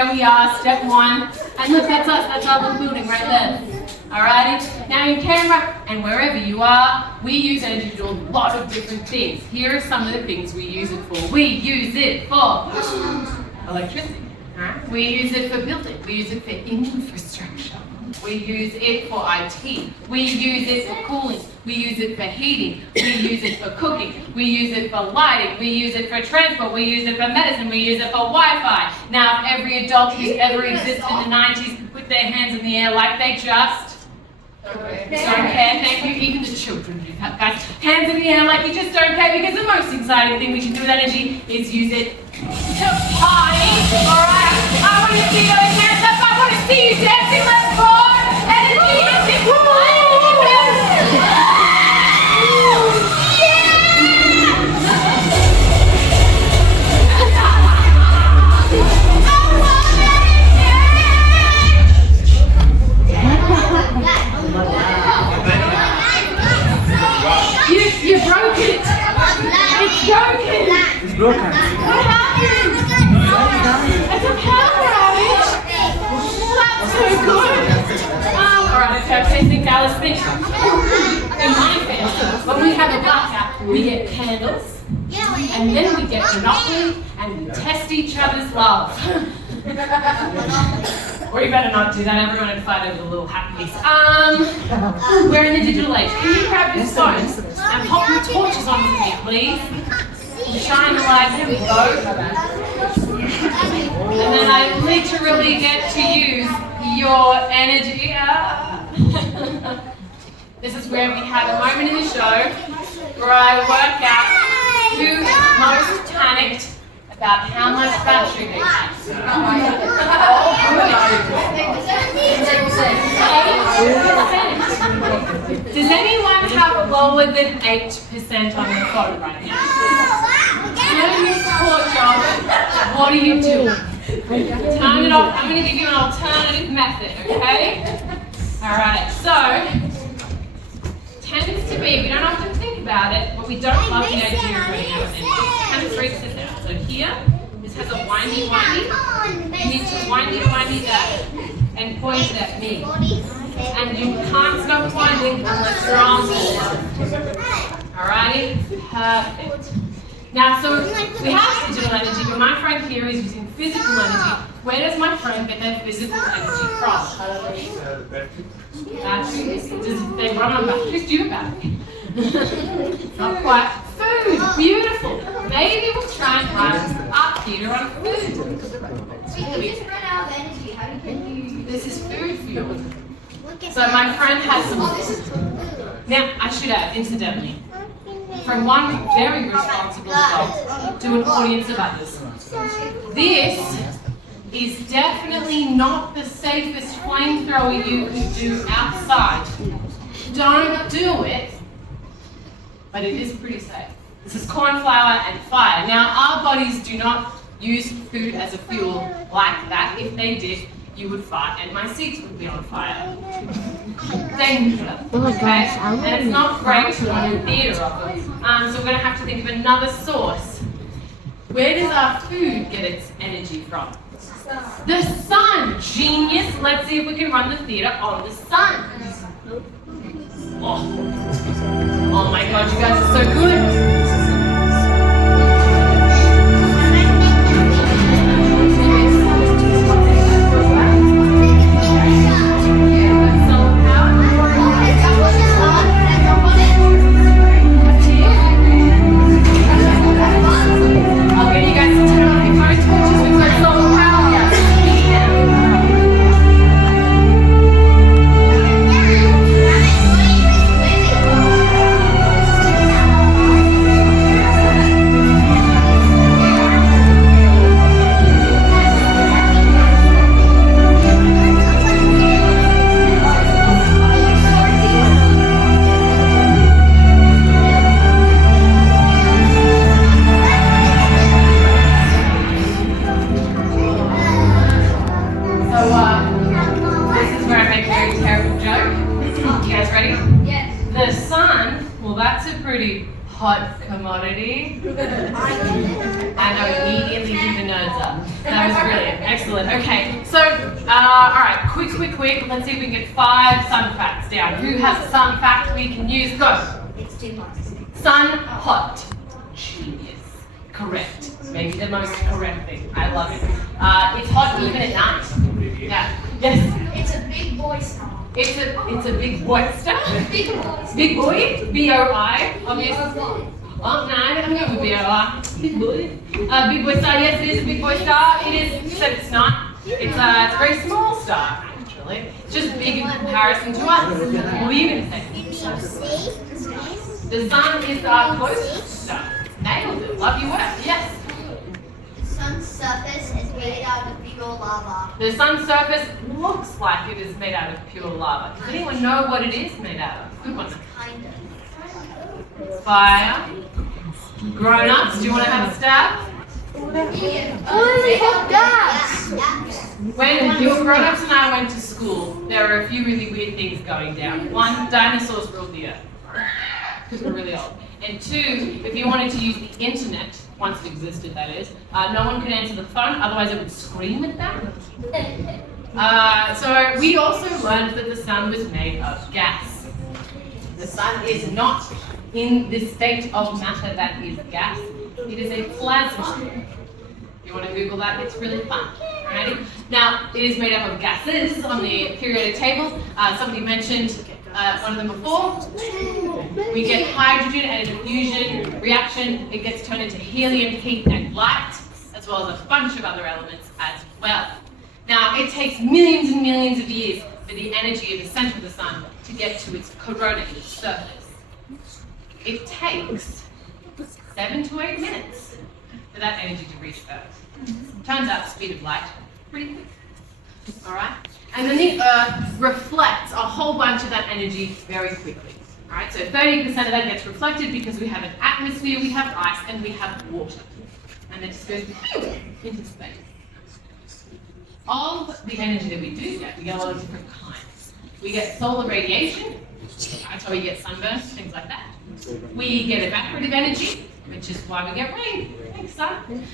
Here we are, step one. And look, that's us, that's our little building right there. Alrighty? Now in Canberra and wherever you are, we use energy to do a lot of different things. Here are some of the things we use it for. We use it for electricity. Right? We use it for building. We use it for infrastructure. We use it for IT. We use it for cooling. We use it for heating. We use it for cooking. We use it for lighting. We use it for transport. We use it for medicine. We use it for Wi-Fi. Now, if every adult who's ever existed in the 90s could put their hands in the air like they just don't care. Thank you. Even the children do that, guys. Hands in the air like you just don't care, because the most exciting thing we can do with energy is use it to party. Alright? I want to see those hands up. I want to see you dancing. Let's go. Energy is important. You broke it! It's broken! It's broken. What happened? It's a power outage! That's so good! Alright, okay, think Alice, think. In my family, when we have a blackout, we get candles, and then we get Monopoly, and we test each other's love. Or you better not do that, everyone would fight over the little hat piece. We're in the digital age. Can you grab your phones and pop your torches on with me, please? Shine the light, there we go. And then I literally get to use your energy. This is where we have a moment in the show where I work out who's most panicked about how much battery they have. Does anyone have lower than 8% on the phone right now? Turn this torch off. What are you doing? Turn it off. I'm going to give you an alternative method, okay? Alright, so tends to be, we don't often think about it, but we don't love the idea of running out of energy. It kind of freaks us out. So here, this has a windy. You need to windy that and point it at me. And you can't stop winding unless your arms are up. Alrighty? Perfect. Now, so we have digital energy, but my friend here is using physical energy. Where does my friend get their physical energy from? Batteries. They run on batteries. Do you have battery? Not quite. Food. Beautiful. Maybe we'll try and run up here on food. This is food fuel. So my friend has some. Now, I should add, incidentally, from one very responsible adult to an audience of others. This is definitely not the safest flamethrower you could do outside. Don't do it, but it is pretty safe. This is corn flour and fire. Now, our bodies do not use food as a fuel like that. If they did, you would fart and my seats would be on fire. Dangerous, okay? And it's not great to run in theatre of them. So we're going to have to think of another source. Where does our food get its energy from? The sun! Genius! Let's see if we can run the theatre on the sun. Oh my god, you guys are so good! hot commodity. I know, immediately did the nerds up. That was brilliant. Excellent. Okay, so, alright, quick. Let's see if we can get 5 sun facts down. Who has a sun fact we can use? Go. It's too hot. Sun hot. Genius. Correct. Maybe the most correct thing. I love it. It's hot even at night. Yeah. Yes. It's a big boy star. It's a big boy star. Big boy. Big boy. B-O-I. Obviously. Oh, no, I'm going with B-O-I. Big boy. Big boy star. Yes, it is a big boy star. It is, except it's not. It's a very small star, actually. It's just big in comparison to us. What were you going to say? The sun is our closest star. Nailed it. Love your work. Yes. The sun's surface is made out of pure lava. The sun's surface looks like it is made out of pure lava. Does anyone know what it is made out of? Good one. Kind of. Fire. Grown-ups, do you want to have a stab? Gas. When your grown-ups and I went to school, there were a few really weird things going down. One, dinosaurs ruled the earth. Because we're really old. And 2, if you wanted to use the internet, once it existed that is, no one could answer the phone, otherwise it would scream at them. So we also learned that the sun was made of gas. The sun is not in the state of matter that is gas. It is a plasma. You want to Google that? It's really fun. Alrighty. Now, it is made up of gases on the periodic table. Somebody mentioned one of them before. We get hydrogen at a fusion reaction. It gets turned into helium, heat, and light, as well as a bunch of other elements as well. Now, it takes millions and millions of years for the energy at the center of the sun to get to its corona, its surface. It takes 7 to 8 minutes for that energy to reach Earth. Turns out the speed of light, pretty quick. Alright? And then the Earth reflects a whole bunch of that energy very quickly. Alright, so 30% of that gets reflected because we have an atmosphere, we have ice, and we have water. And it just goes into space. Of the energy that we do get, we get a lot of different kinds. We get solar radiation, that's why we get sunburns, things like that. We get evaporative energy, which is why we get rain. Thanks, sun.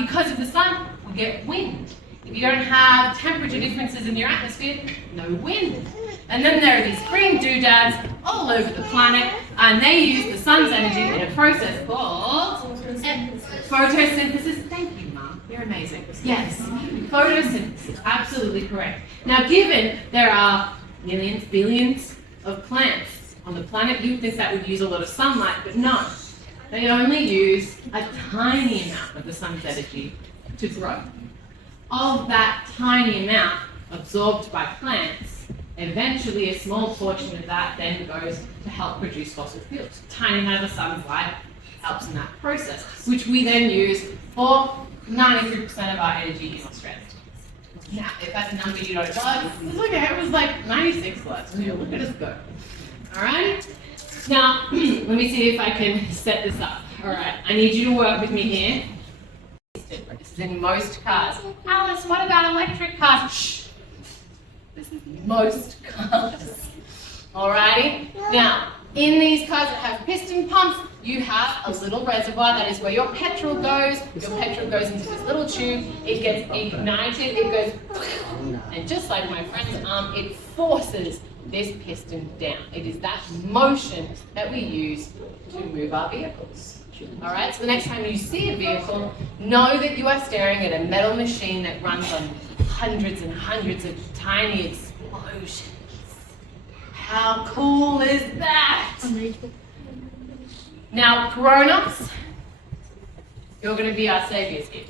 Because of the sun, we get wind. If you don't have temperature differences in your atmosphere, no wind. And then there are these green doodads all over the planet, and they use the sun's energy in a process called photosynthesis. Thank you, Mum. You're amazing. Yes, photosynthesis. Absolutely correct. Now, given there are millions, billions of plants on the planet, you'd think that would use a lot of sunlight, but no. They only use a tiny amount of the sun's energy to grow. Of that tiny amount absorbed by plants, eventually a small portion of that then goes to help produce fossil fuels. A tiny amount of the sun's light helps in that process, which we then use for 93% of our energy in Australia. Now, if that's a number you don't love, it's okay, it was like 96 last year. Look at us go. Alright? Now, let me see if I can set this up. Alright, I need you to work with me here. This is in most cars. Alice, what about electric cars? Shh. This is most cars. Alrighty? Now, in these cars that have piston pumps, you have a little reservoir. That is where your petrol goes. Your petrol goes into this little tube. It gets ignited. It goes, and just like my friend's arm, it forces this piston down. It is that motion that we use to move our vehicles. Alright, so the next time you see a vehicle, know that you are staring at a metal machine that runs on hundreds and hundreds of tiny explosions. How cool is that? Now, grown-ups, you're going to be our saviors here.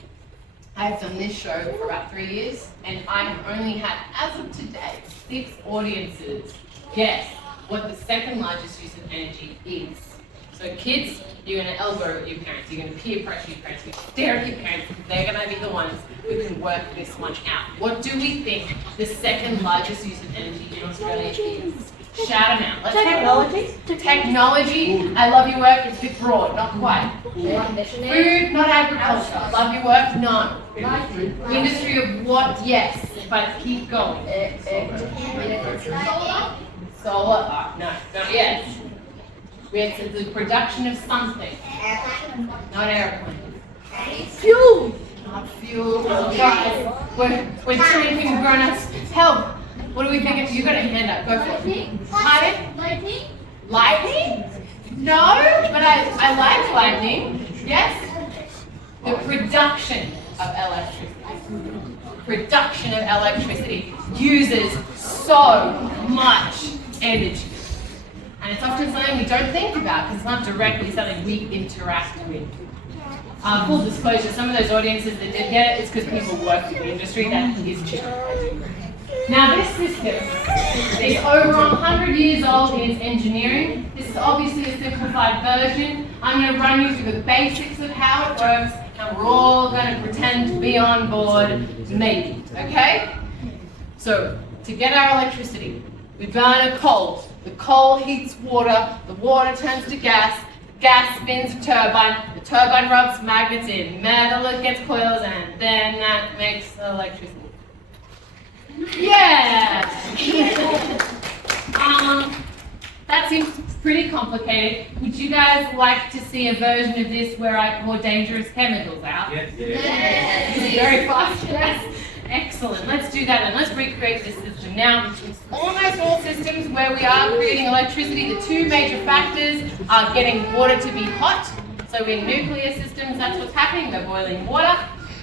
I have done this show for about 3 years, and I have only had, as of today, 6 audiences guess what the second largest use of energy is. So kids, you're going to elbow your parents, you're going to peer pressure your parents, you're going to stare at your parents, because they're going to be the ones who can work this one out. What do we think the second largest use of energy in Australia is? Shout them out. Let's Technology. Technology. I love your work. It's a bit broad, not quite. Food, not agriculture. Love your work. No. Industry of what? Yes. But keep going. Solar. Oh, no. Not yet. It's the production of something, not airplanes. Fuel. Not fuel. Guys, we're drinking grown-ups. Help! What do we think? You got a hand up. Go for it. Pardon? Lightning. Lightning? No, but I like lightning. Yes? The production of electricity. Production of electricity uses so much energy. And it's often something we don't think about because it's not directly something we interact with. Full disclosure, some of those audiences that did get it, it's because people work in the industry. That is true. Now this system is over 100 years old in its engineering. This is obviously a simplified version. I'm going to run you through the basics of how it works, and we're all going to pretend to be on board, maybe, okay? So, to get our electricity, we burn a coal. The coal heats water, the water turns to gas, the gas spins a turbine, the turbine rubs magnets in metal, it gets coils, and then that makes electricity. Yeah! That seems pretty complicated. Would you guys like to see a version of this where I pour dangerous chemicals out? Yes. Very fast, yes? Excellent. Let's do that and let's recreate this system. Now, almost all systems where we are creating electricity, the two major factors are getting water to be hot. So in nuclear systems, that's what's happening. They're boiling water.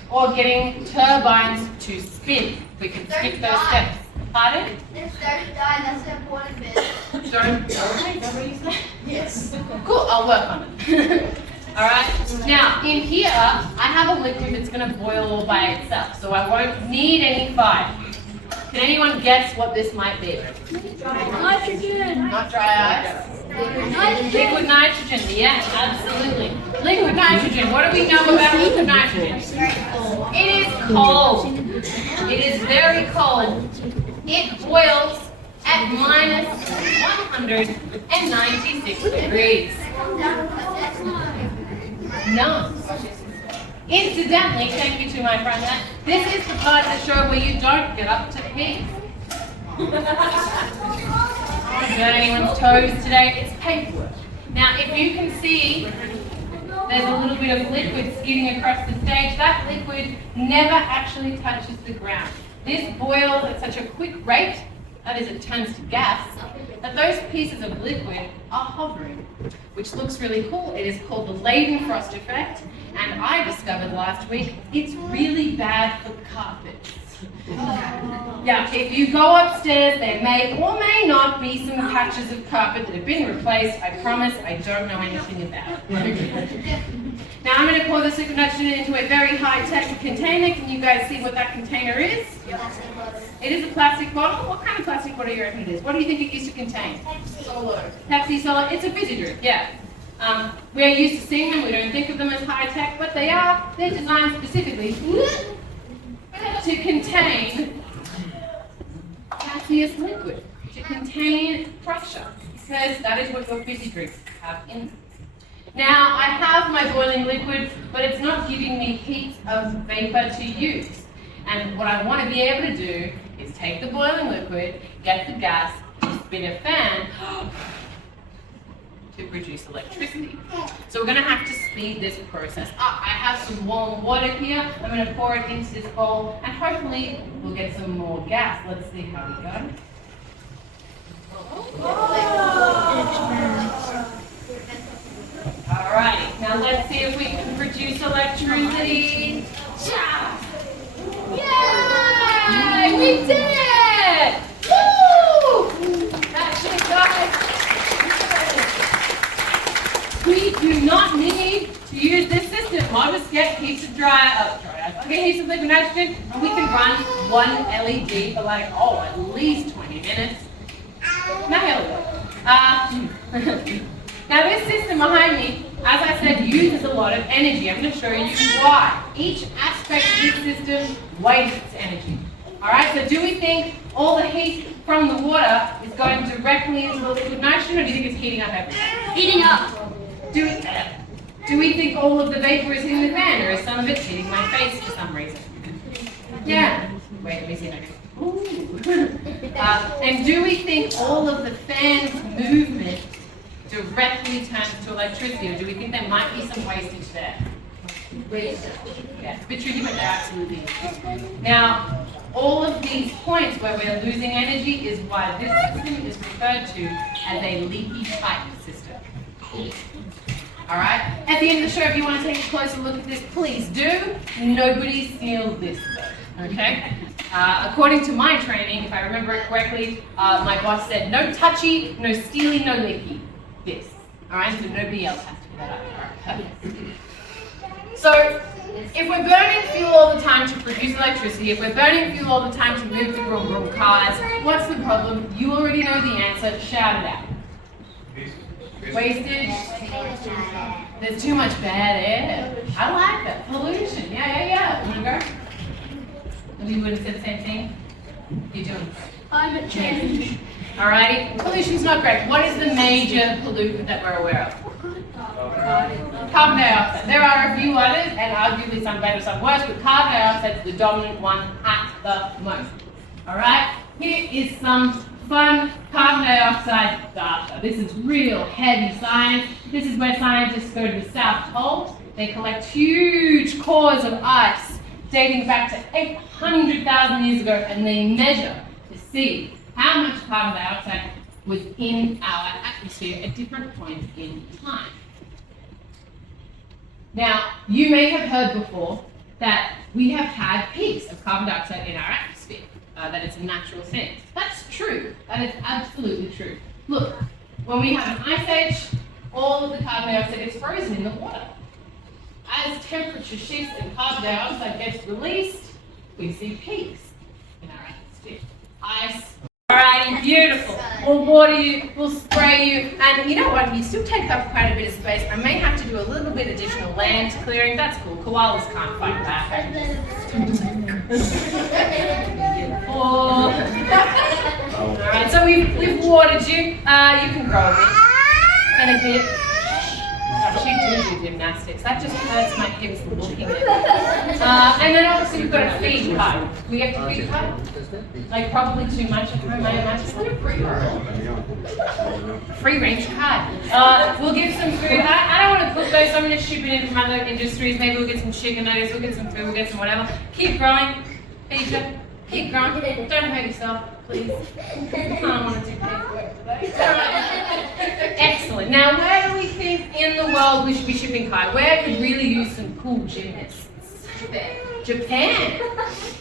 Or getting turbines to spin. We can skip those steps. Pardon? There's 39, that's the important bit. Is that what you said? Yes. Cool, I'll work on it. Alright, now in here, I have a liquid that's going to boil all by itself, so I won't need any fire. Can anyone guess what this might be? Nitrogen. Not dry ice. Liquid nitrogen, yes, absolutely. Liquid nitrogen, what do we know about liquid nitrogen? It is cold. It is very cold. It boils at minus 196 degrees. No. Incidentally, thank you to my friend, this is the part of the show where you don't get up to pee. Is that anyone's toes today? It's paperwork. Now, if you can see, there's a little bit of liquid skidding across the stage. That liquid never actually touches the ground. This boils at such a quick rate, that is, it turns to gas, that those pieces of liquid are hovering, which looks really cool. It is called the Leidenfrost effect, and I discovered last week it's really bad for carpets. Yeah, if you go upstairs, there may or may not be some patches of carpet that have been replaced. I promise I don't know anything about it. Now I'm going to pour this liquid nitrogen into a very high-tech container. Can you guys see what that container is? It is a plastic bottle. What kind of plastic bottle do you reckon it is? What do you think it used to contain? Pepsi Solo. It's a fizzy drink, yeah. We're used to seeing them. We don't think of them as high-tech, but they are. They're designed specifically to contain gaseous liquid, to contain pressure, because that is what your fizzy drinks have in them. Now, I have my boiling liquid, but it's not giving me heaps of vapor to use. And what I want to be able to do is take the boiling liquid, get the gas, spin a fan to produce electricity. So we're going to have to speed this process up. I have some warm water here. I'm going to pour it into this bowl, and hopefully we'll get some more gas. Let's see how we go. All right, now let's see if we can produce electricity. Yay! We did it! Woo! That's it, guys. We do not need to use this system. I'll just get heaps of I'll get heaps of liquid nitrogen, and we can run one LED for like, at least 20 minutes. Now this system behind me, as I said, uses a lot of energy. I'm going to show you why. Each aspect of this system wastes energy. Alright, so do we think all the heat from the water is going directly into the liquid nitrogen, or do you think it's heating up everything? Heating up. Do we think all of the vapor is hitting the fan, or is some of it hitting my face for some reason? Yeah. Wait, let me see next. And do we think all of the fan's movement directly turns to electricity, or do we think there might be some wastage there? Yeah, it's a bit tricky, but there absolutely is. Now, all of these points where we're losing energy is why this system is referred to as a leaky pipe system. Alright? At the end of the show, if you want to take a closer look at this, please do. Nobody steals this though. Okay? According to my training, if I remember it correctly, my boss said no touchy, no steely, no leaky. This. Alright? So nobody else has to put that up. Alright, perfect. So, if we're burning fuel all the time to produce electricity, if we're burning fuel all the time to move the vroom cars, what's the problem? You already know the answer. Shout it out. Wastage. There's too much bad air. I like that. Pollution. Yeah. You wanna go? You wouldn't say the same thing? You're doing great. Climate change. Alrighty. Pollution's not great. What is the major pollutant that we're aware of? Carbon dioxide. There are a few others, and arguably some better, some worse, but carbon dioxide is the dominant one at the most. Alright? Here is some fun carbon dioxide data. This is real heavy science. This is where scientists go to the South Pole. They collect huge cores of ice dating back to 800,000 years ago, and they measure to see how much carbon dioxide was in our atmosphere at different points in time. Now, you may have heard before that we have had peaks of carbon dioxide in our atmosphere, that it's a natural thing. That's true. That is absolutely true. Look, when we have an ice age, all of the carbon dioxide gets frozen in the water. As temperature shifts and carbon dioxide gets released, we see peaks in our atmosphere. Ice. Alrighty, beautiful. We'll water you, we'll spray you, and you know what? You still take up quite a bit of space. I may have to do a little bit additional land clearing. That's cool. Koalas can't fight back. Alright, so we've watered you. You can grow a bit and a bit. She do gymnastics. That just hurts my hips looking at it. And then obviously we've got a feed cut. We have to feed cut. Like probably too much of her, I imagine. Free range cut. We'll give some food. I don't want to cook those, so I'm going to ship it in from other industries. Maybe we'll get some chicken nuggets, we'll get some food, we'll get some whatever. Keep growing. Asia, keep growing. Don't hurt yourself, please. I don't want to do paperwork today. Excellent. Now, where do we think in the world we should be shipping kai? Where could really use some cool gymnasts? Japan.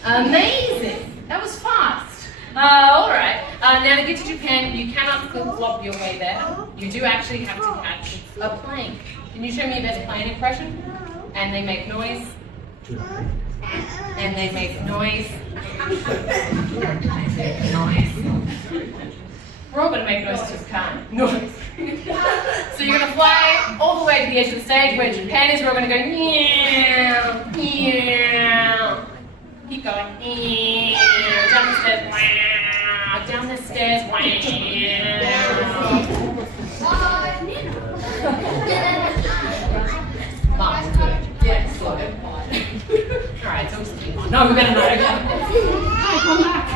Amazing. That was fast. Alright. Now to get to Japan, you cannot flip-flop your way there. You do actually have to catch a plane. Can you show me your best plane impression? And they make noise. And they make noise. We're all going to make noise, just can't. Noise. So you're going to fly all the way to the edge of the stage where Japan is. We're going to go meow, meow. Keep going. Meow. Down the stairs. Wow. Down the stairs. Wow. Mom, good. Yes, good. Alright, so no, we're gonna not again. Hi, come back.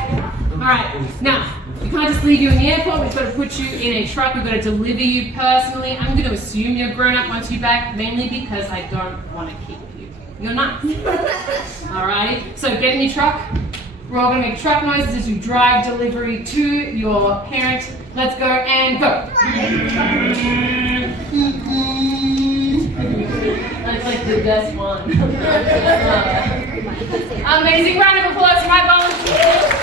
Alright, now, we can't just leave you in the airport, we've got to put you in a truck, we've got to deliver you personally. I'm going to assume you're grown up once you're back, mainly because I don't want to keep you. You're not. Alrighty, so get in your truck. We're all going to make truck noises as you drive delivery to your parent. Let's go and go. That's like the best one. Amazing round of applause for my volunteers.